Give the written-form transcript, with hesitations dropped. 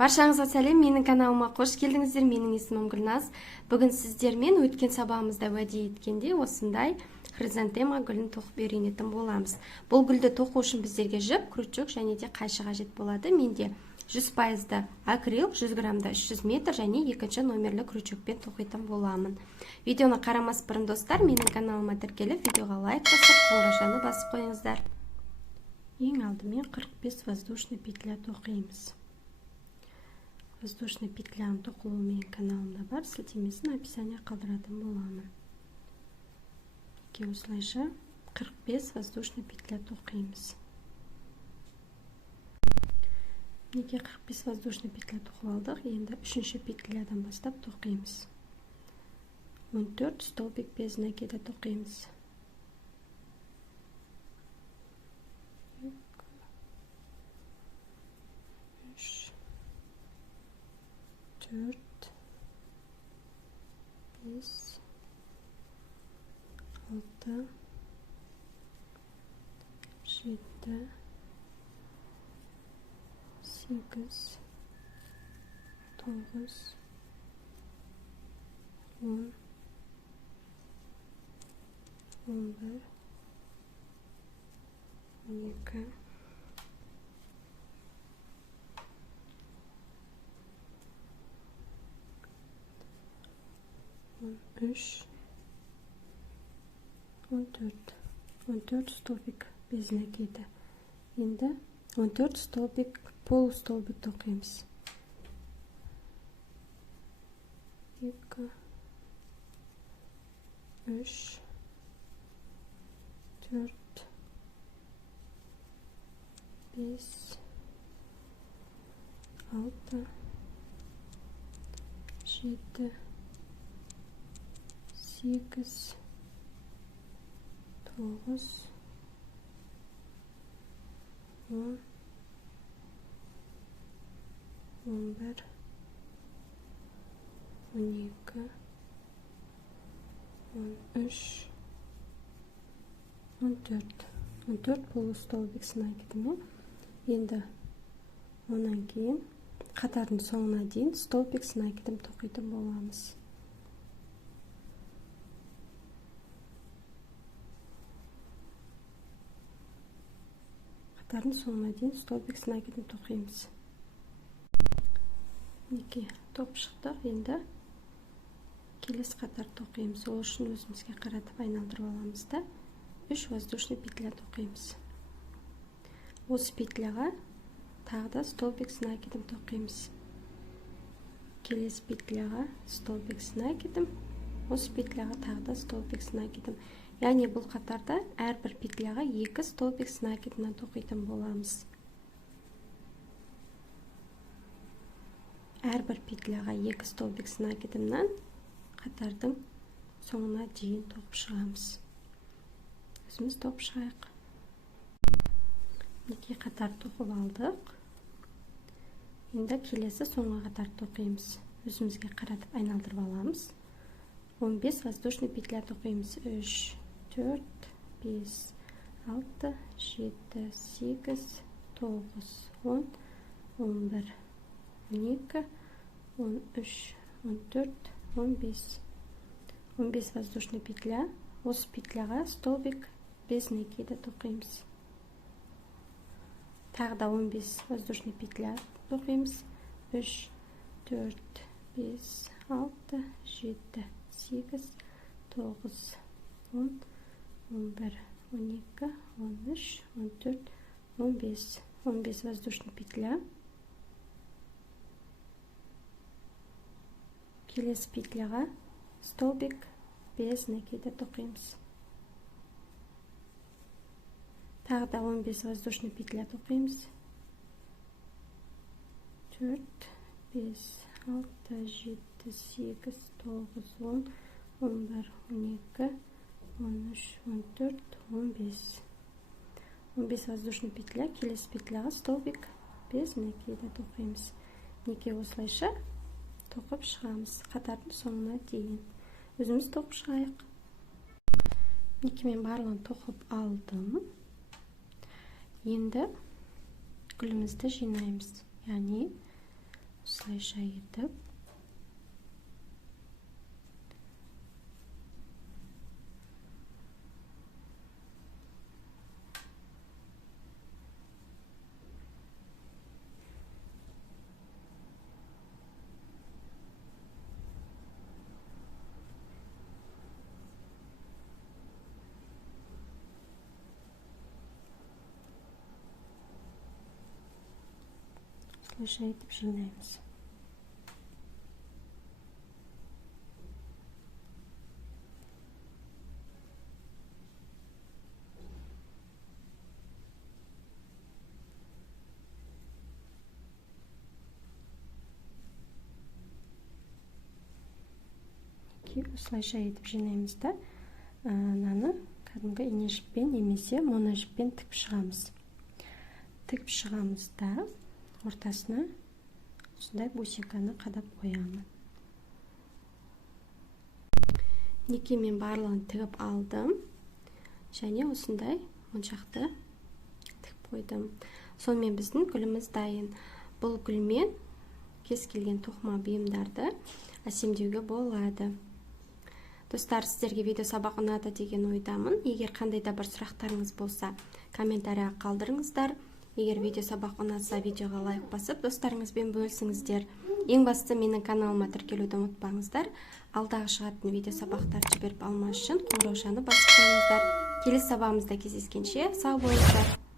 Баршаңызға сәлем, менің каналыма қош келдіңіздер. Менің есімім Гүлназ. Бүгін сіздермен өткен сабағымызда уәде еткенде осындай хризантема гүлін тоқып үйренетін боламыз. Бұл гүлді тоқу үшін біздерге жіп, крючок және де қайшы қажет болады. Менде 100% акрил, 100 граммда 300 метр және екінші номерлі крючокпен тоқитын боламын. Видеоны қарамас бұрын достар, менің каналыма тіркеліп, видеоға лайк басып, қоңырашаны басып қойыңыздар. Ең алдымен 45 воздушный петля тоқимыз. Воздушный петляның тоқылуы менің каналымда бар, сілтемесін описание қалдыратын боламын. Осылайша 45 воздушный петля тоқимыз. Неге 45 воздушный петля тоқып алдық, енді үшінші петлядан бастап тоқимыз. 14 столбик без накида тоқимыз. 4, 5, 6, 7, 8, 9, 10, 11, 12, 13, 14 столбик без накида. Енді 14 столбик, полустолбик тоқимыз. 2, 3, 4, 5, 6, 7, 8, 9, 10, 11, 12, 13, 14 полустолбик накидым. Енді онан кейін қатардың соңына дейін столбик накидым тоқитын боламыз. Қатардың соңына дейін столбик накидым тоқимыз. Неке топ шықтық, енді келесі қатар тоқимыз. Ол үшін өзімізге қаратып айналдырып аламыз да 3 воздушный петля тоқимыз. Осы петляға тағы да столбик накидым тоқимыз. Келесі петляға столбик накидым, осы петляға тағы да столбик накидым. Яғни бұл қатарда әрбір петляға 2 столбик накидымнан тоқитын боламыз. Әрбір петляға 2 столбик накидымнан қатардың соңына дейін тоқып шығамыз. Өзіміз тоқып шығайық. Неке қатар тоқып алдық. Енді келесі соңғы қатар тоқимыз. Өзімізге қаратып айналдырып аламыз. 15 воздушный петля тоқимыз. 3, 4, 5, 6, 7, 8, 9, 10, 11, 12, 13, 14, 15. 15 воздушный петля. Осы петляға столбик без накида тоқимыз. Тағы да 15 воздушный петля тоқимыз. 3, 4, 5, 6, 7, 8, 9, 10, 11, 12, 13, 14, 15. 15 воздушный петля. Келесі петляға столбик без накида тоқимыз. Тағы да 15 воздушный петля тоқимыз. 4, 5, 6, 7, 8, 9, 10, 11, 12, 13, 14, 15. 15 воздушный петля. Келесі петляға столбик без накида тоқимыз. Неке осылайша тоқып шығамыз. Қатардың соңына дейін. Өзіміз тоқып шығайық. Некемен барлығын тоқып алдым. Енді гүлімізді жинаймыз. Яғни осылайша етіп осылайша етіп жинаймыз. Осылайша етіп жинаймыз да, мынаны кәдімгі ине жіппен немесе моно жіппен тігіп шығамыз. Тігіп шығамыз да, ортасына осындай бусинканы қадап қоямын. Неке мен барлығын тігіп алдым. Және осындай моншақты тігіп қойдым. Сонымен біздің гүліміз дайын. Бұл гүлмен кез келген тоқыма бұйымдарды әсемдеуге болады. Достар, сіздерге видео сабақ ұнады деген ойдамын. Егер қандай да бір сұрақтарыңыз болса, комментария қалдырыңыздар. Егер видео сабақ ұнатса, видеоға лайк басып, достарыңызбен бөлісіңіздер. Ең бастысы менің каналыма тіркелуді ұмытпаңыздар. Алдағы шығатын видео сабақтарды жіберіп алмас үшін қоңыраушаны басып қойыңыздар. Келесі сабағымызда кездескенше сау болыңыздар.